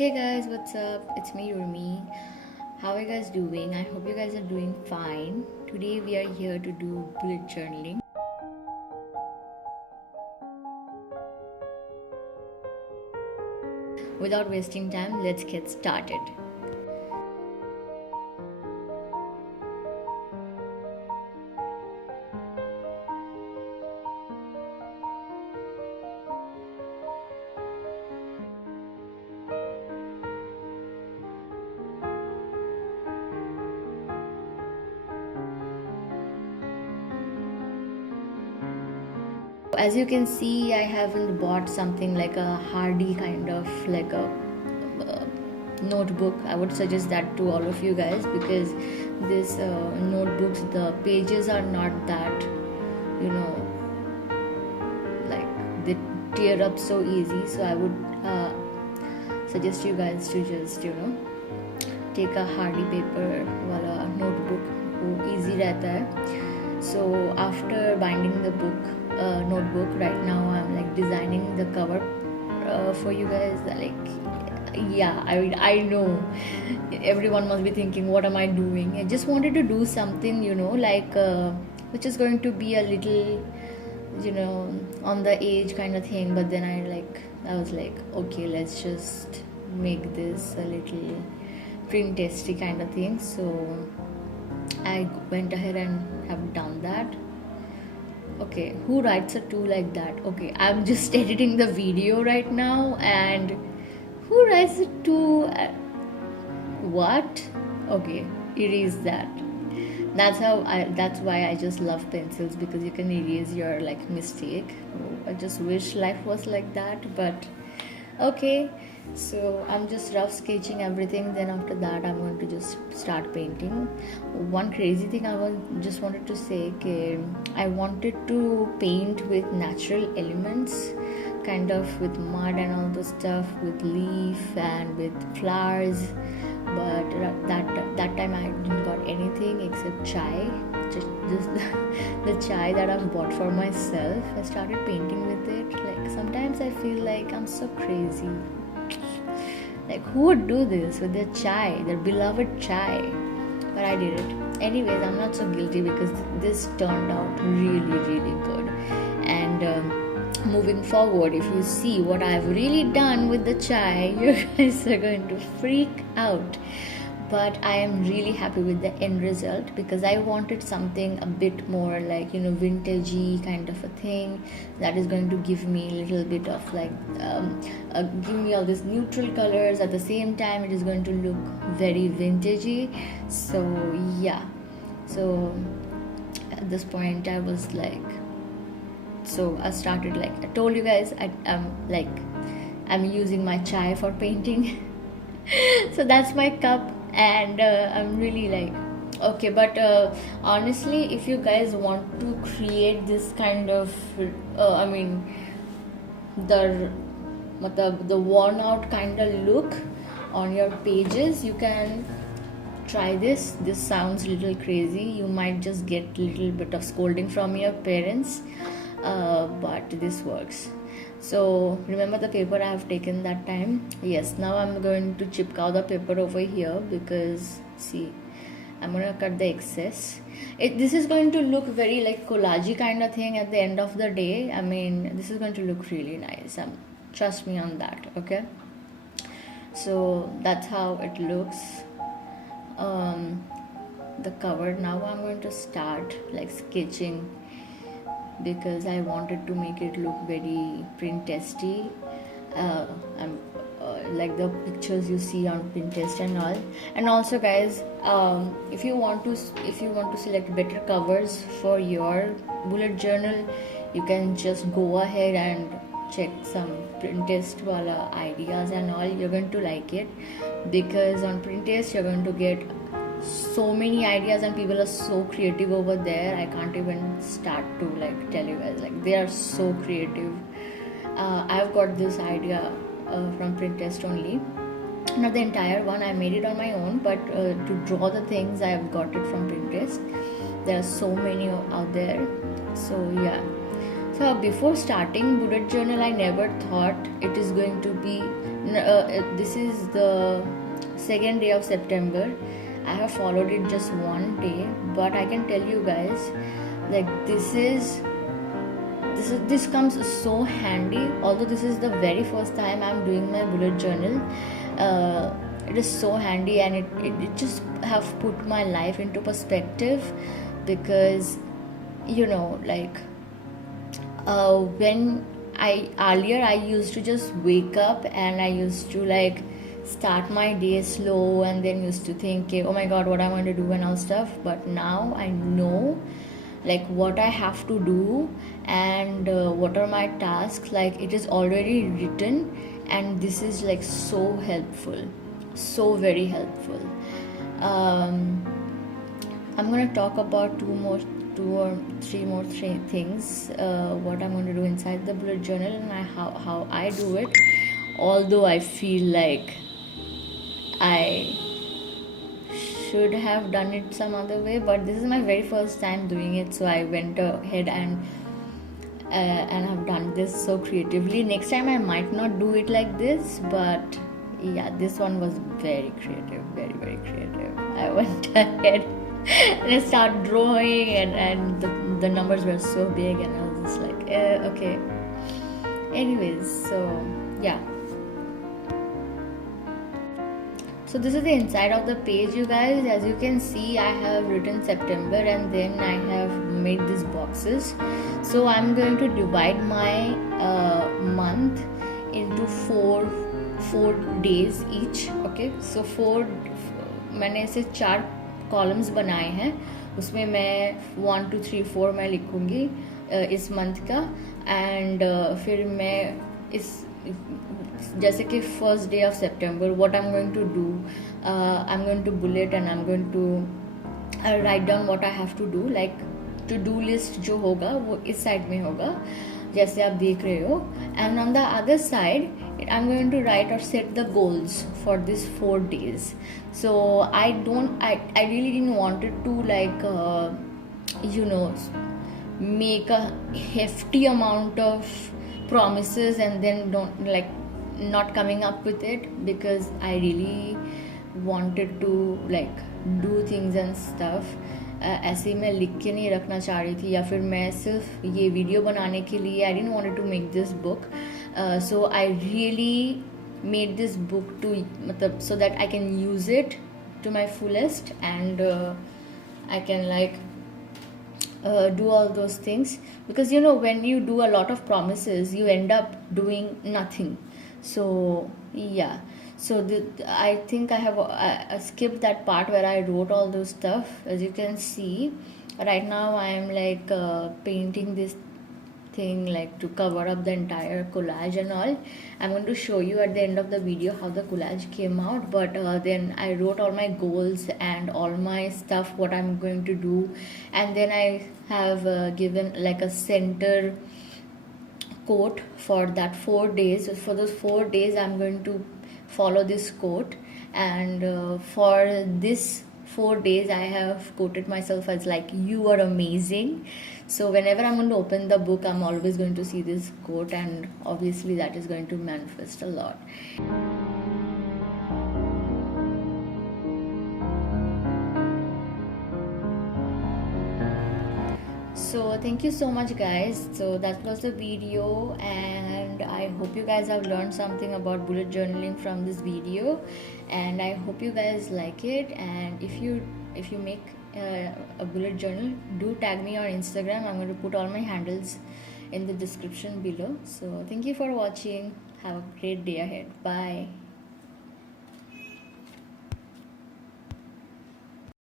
Hey guys, what's up? It's me, Urmi. How are you guys doing? I hope you guys are doing fine. Today we are here to do bullet journaling. Without wasting time, let's get started. As you can see, I haven't bought something like a hardy kind of like a uh, notebook. I would suggest that to all of you guys because this notebooks, the pages are not that, you know, like they tear up so easy. So I would suggest you guys to just take a hardy paper वाला notebook, वो easy रहता है. So after binding the notebook, right now I'm like designing the cover for you guys. Yeah, I know everyone must be thinking, what am I doing? I just wanted to do something, which is going to be a little, on the age kind of thing. But then I was like, okay, let's just make this a little print testy kind of thing. So I went ahead and have done that. Okay, who writes a 2 like that? Okay, I'm just editing the video right now, and who writes a 2? What? Okay, erase that. That's why I just love pencils, because you can erase your like mistake. I just wish life was like that, but okay. So I'm just rough sketching everything, then after that I'm going to just start painting. One crazy thing just wanted to say, I wanted to paint with natural elements, kind of with mud and all the stuff, with leaf and with flowers, but that time I didn't got anything except chai, just the chai that I've bought for myself. I started painting with it. Like sometimes I feel like I'm so crazy. Like, who would do this with their chai, their beloved chai? But I did it. Anyways, I'm not so guilty because this turned out really, really good. And moving forward, if you see what I've really done with the chai, you guys are going to freak out. But I am really happy with the end result, because I wanted something a bit more like vintagey kind of a thing that is going to give me a little bit of like give me all these neutral colors. At the same time, it is going to look very vintagey. So yeah, so at this point I was like, so I started, like I told you guys, I'm using my chai for painting. So that's my cup, and I'm really like, okay. But honestly, if you guys want to create this kind of the the worn out kind of look on your pages, you can try this sounds a little crazy. You might just get a little bit of scolding from your parents, but this works. So remember the paper I have taken that time? Yes, now I'm going to chipkaw the paper over here, because see, I'm gonna cut the excess. This is going to look very like collagey kind of thing at the end of the day. I mean, this is going to look really nice. Trust me on that, okay? So that's how it looks. The cover. Now I'm going to start like sketching, because I wanted to make it look very print testy. Like the pictures you see on Pinterest and all. And also guys, if you want to select better covers for your bullet journal, you can just go ahead and check some Pinterest wala ideas and all. You're going to like it, because on Pinterest you're going to get so many ideas, and people are so creative over there. I can't even start to like tell you guys, like they are so creative. I've got this idea from Pinterest only, not the entire one. I made it on my own, but to draw the things, I've got it from Pinterest. There are so many out there. So yeah, before starting bullet journal, I never thought it is going to be. This is the second day of September. I have followed it just one day, but I can tell you guys, like this comes so handy. Although this is the very first time I'm doing my bullet journal, it is so handy, and it just have put my life into perspective, because like when I used to just wake up and I used to like start my day slow, and then used to think, okay, oh my god, what I'm going to do and all stuff. But now I know like what I have to do, and what are my tasks. Like it is already written, and this is like so helpful, so very helpful. I'm gonna talk about two or three more things, what I'm going to do inside the bullet journal, and how I do it. Although I feel like I should have done it some other way, but this is my very first time doing it, so I went ahead and have done this so creatively. Next time I might not do it like this, but yeah, this one was very creative, very very creative. I went ahead and I started drawing, and the numbers were so big, and I was just like, okay. Anyways, so yeah. So this is the inside of the page, you guys. As you can see, I have written September, and then I have made these boxes. So I'm going to divide my month into four days each. Okay, so मैंने ऐसे 4 columns बनाए हैं. उसमें मैं 1 2 3 4 मैं लिखूँगी इस month का. एंड फिर मैं इस जैसे कि first day of September, what I am going to do, I am going to bullet, and I am going to write down what I have to do. Like to do list जो होगा वो इस side में होगा, जैसे आप देख रहे हो. And on the other side I am going to write or set the goals for these 4 days. So I really didn't want it to like make a hefty amount of promises and then don't like not coming up with it, because I really wanted to like do things and stuff. ऐसे मैं लिख के नहीं रखना चाह रही थी, या फिर मैं सिर्फ ये वीडियो बनाने के लिए I didn't want to make this book. So I really made this book to मतलब so that I can use it to my fullest, and I can like do all those things, because when you do a lot of promises you end up doing nothing. So yeah, so I think I have skipped that part where I wrote all those stuff. As you can see, right now I am like painting this thing like to cover up the entire collage and all. I'm going to show you at the end of the video how the collage came out, but then I wrote all my goals and all my stuff, what I'm going to do, and then I have given like a center quote for that 4 days. So for those 4 days I'm going to follow this quote, and for this 4 days I have quoted myself as like, you are amazing. So whenever I'm going to open the book, I'm always going to see this quote, and obviously that is going to manifest a lot. So thank you so much guys. So that was the video, and I hope you guys have learned something about bullet journaling from this video, and I hope you guys like it. And if you make a bullet journal, do tag me on Instagram. I'm going to put all my handles in the description below. So thank you for watching. Have a great day ahead. Bye.